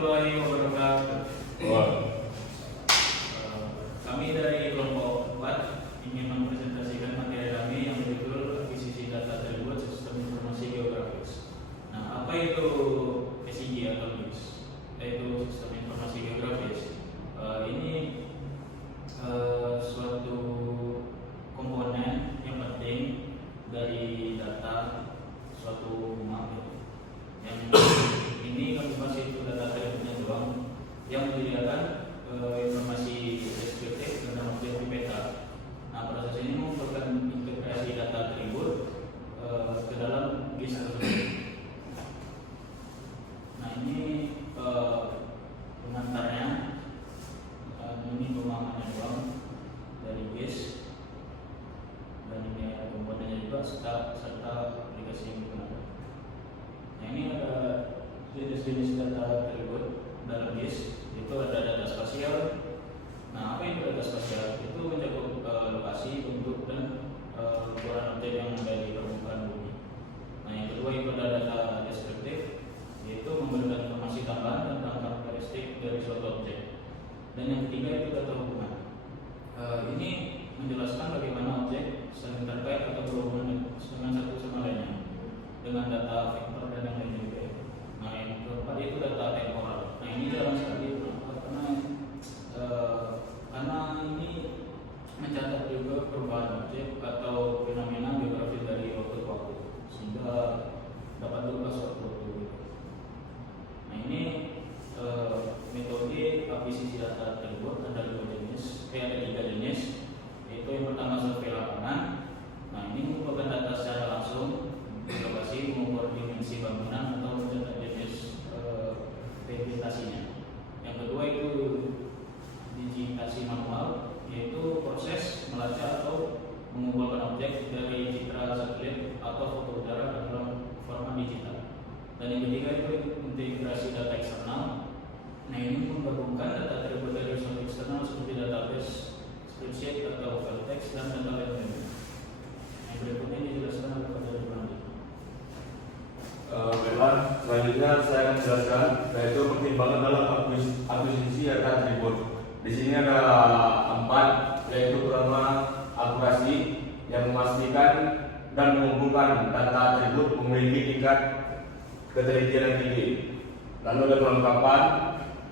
warahmatullahi wabarakatuh. Kami dari kelompok 4 ingin mempresentasikan materi kami yang berjudul akuisisi data atribut sistem informasi geografis. Nah, apa itu SIG atau GIS? Yaitu sistem informasi geografis. Ini suatu komponen yang penting dari data suatu map. Yang ini kami bahas itu data atributnya doang, yang menyediakan informasi deskriptif dan objek peta. Nah, proses ini merupakan integrasi data atribut ke dalam GIS tersebut. Nah, ini pengantarnya, ini pemahamannya doang dari GIS, dan ini ada komponennya juga serta aplikasi yang digunakan. Nah, ini ada jenis-jenis data atribut dalam GIS. Itu ada data spasial. Nah, apa itu data spasial? Itu mencakup lokasi, bentuk, dan ukuran objek yang ada di permukaan bumi. Nah, yang kedua itu ada data deskriptif, yaitu memberikan informasi tambahan tentang karakteristik dari suatu objek. Dan yang ketiga itu data hubungan. Ini menjelaskan bagaimana objek saling terkait atau berhubungan dengan satu sama lainnya dengan data vektor dan yang lain juga. Nah, yang keempat itu data temporal. Nah, ini jarang sekali karena ini mencatat juga perubahan objek atau fenomena geografis dari waktu ke waktu, sehingga dapat berubah suatu waktu. Nah, ini metode akuisisi data atribut ada tiga jenis, yaitu yang pertama survei lapangan. Nah, ini merupakan data secara langsung di lokasi, mengukur dimensi bangunan atau mencatat jenis vegetasinya. Yang kedua itu digitasi manual, yaitu proses melacak atau mengumpulkan objek dari citra satelit atau foto udara dalam format digital. Dan yang ketiga itu integrasi data eksternal. Nah, ini menggabungkan data atribut dari resource eksternal seperti database, spreadsheet atau file text, dan data lainnya. Yang berikutnya dijelaskan oleh Pak Dari Bandi. Baiklah, selanjutnya saya akan jelaskan yaitu pertimbangan dalam akuisisi data atribut. Di sini ada 4, yaitu pertama akurasi yang memastikan dan mengumpulkan data atribut memiliki tingkat ketelitian yang tinggi. Lalu ada kelengkapan,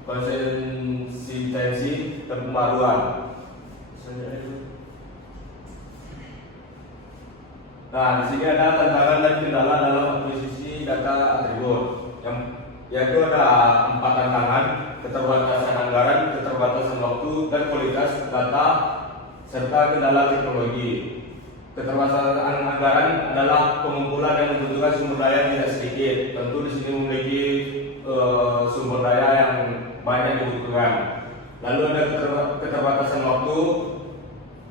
konsistensi, dan pembaruan. Nah, di sini ada tantangan dan kendala dalam akuisisi data atribut. Yaitu ada 4 tantangan: keterbatasan anggaran, keterbatasan waktu, dan kualitas data, serta kendala teknologi. Keterbatasan anggaran adalah pengumpulan yang membutuhkan sumber daya tidak sedikit. Tentu di sini memiliki sumber daya yang banyak dibutuhkan. Lalu ada keterbatasan waktu,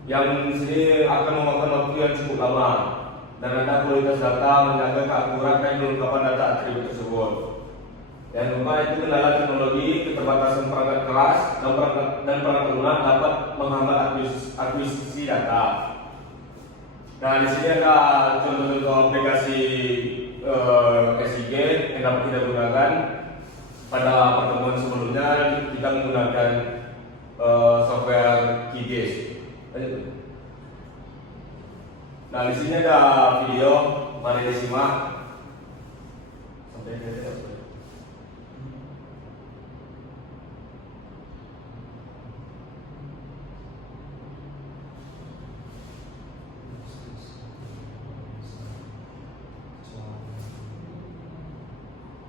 yang di sini akan memakan waktu yang cukup lama. Dan ada kualitas data menjaga keakuratan dan kelengkapan data atribut tersebut. Yang keempat itu kendala teknologi, keterbatasan perangkat keras dan perangkat lunak dapat menghambat akuisisi data. Nah, di sini ada contoh-contoh aplikasi SIG yang dapat kita gunakan. Pada pertemuan sebelumnya kita menggunakan software QGIS. Nah, di sini ada video, mari disimak. Sampai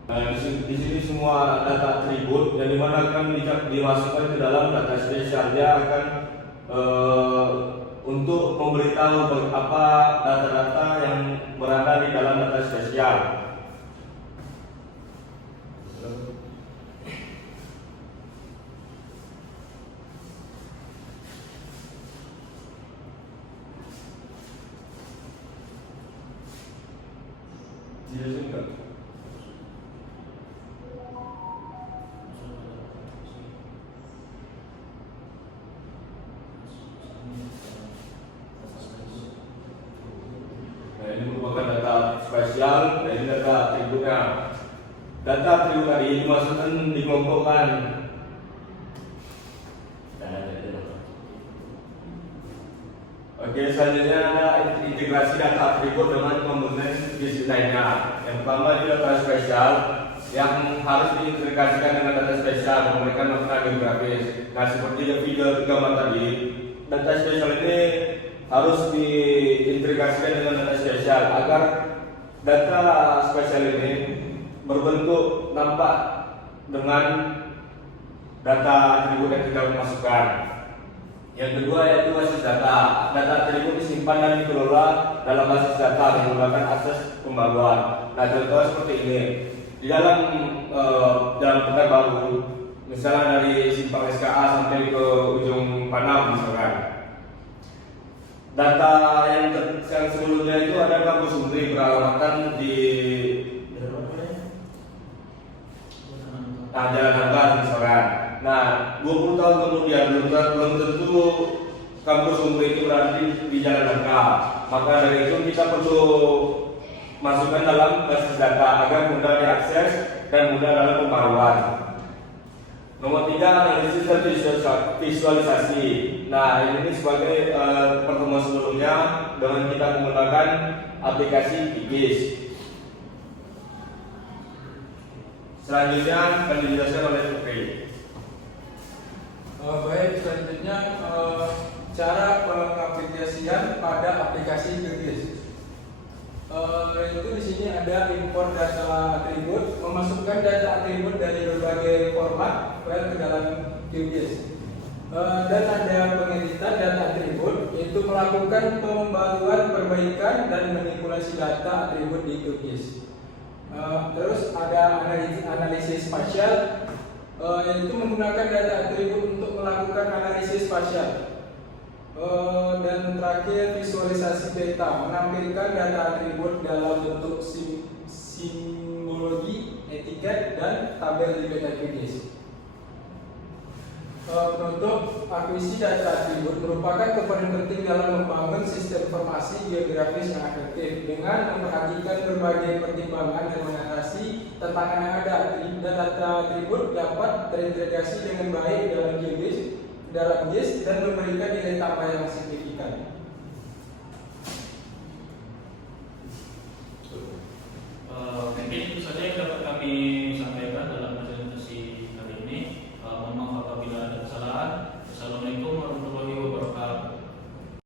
Nah, di sini semua data atribut yang dimana akan dimasukkan ke dalam data spesial. Dia akan untuk memberitahu apa data-data yang berada di dalam data spesial. Ini merupakan data spesial dan ini data atributnya. data atribut tadi dimasukkan dikelompokkan. Oke, selanjutnya ada integrasi data atribut dengan komponen bisnis lainnya. Yang pertama itu data spesial yang harus diintegrasikan dengan data spesial memberikan makna geografis. Nah, seperti video gambar tadi, data spesial ini harus diintegrasikan dengan data spesial agar data spesial ini berbentuk nampak dengan data atribut yang kita masukkan. Yang kedua yaitu basis data. Data atribut disimpan dan dikelola dalam basis data menggunakan akses pembaruan. Nah, contoh seperti ini. Di dalam pekan baru, misalnya dari simpang SKA sampai ke ujung Panam misalkan. Data yang sebelumnya itu ada kampus Untri beralamatkan di Jalan Nanggar misalkan. Nah, 20 tahun kemudian belum tentu kampus Untri itu berada di Jalan Nanggar. Maka dari itu kita perlu masukkan dalam basis data agar mudah diakses dan mudah dalam pembaruan. Nomor 3, analisis dan visualisasi. Nah, ini sebagai pertemuan sebelumnya dengan kita menggunakan aplikasi QGIS. Selanjutnya akan dijelaskan oleh Fikri. Baik, selanjutnya cara pengaplikasian pada aplikasi QGIS. Itu di sini ada import data atribut, memasukkan data atribut dari berbagai format file ke dalam QGIS. Dan ada pengeditan data atribut, yaitu melakukan pembaruan, perbaikan dan manipulasi data atribut di QGIS. Terus ada analisis spasial, yaitu menggunakan data atribut untuk melakukan analisis spasial. Dan terakhir visualisasi data, menampilkan data atribut dalam bentuk simbologi, etiket, dan tabel di data QGIS. Penutup, akuisisi data atribut merupakan komponen penting dalam membangun sistem informasi geografis yang efektif dengan memperhatikan berbagai pertimbangan dan mengatasi tantangan yang ada. Data atribut dapat terintegrasi dengan baik dalam GIS dan memberikan nilai tambah yang signifikan.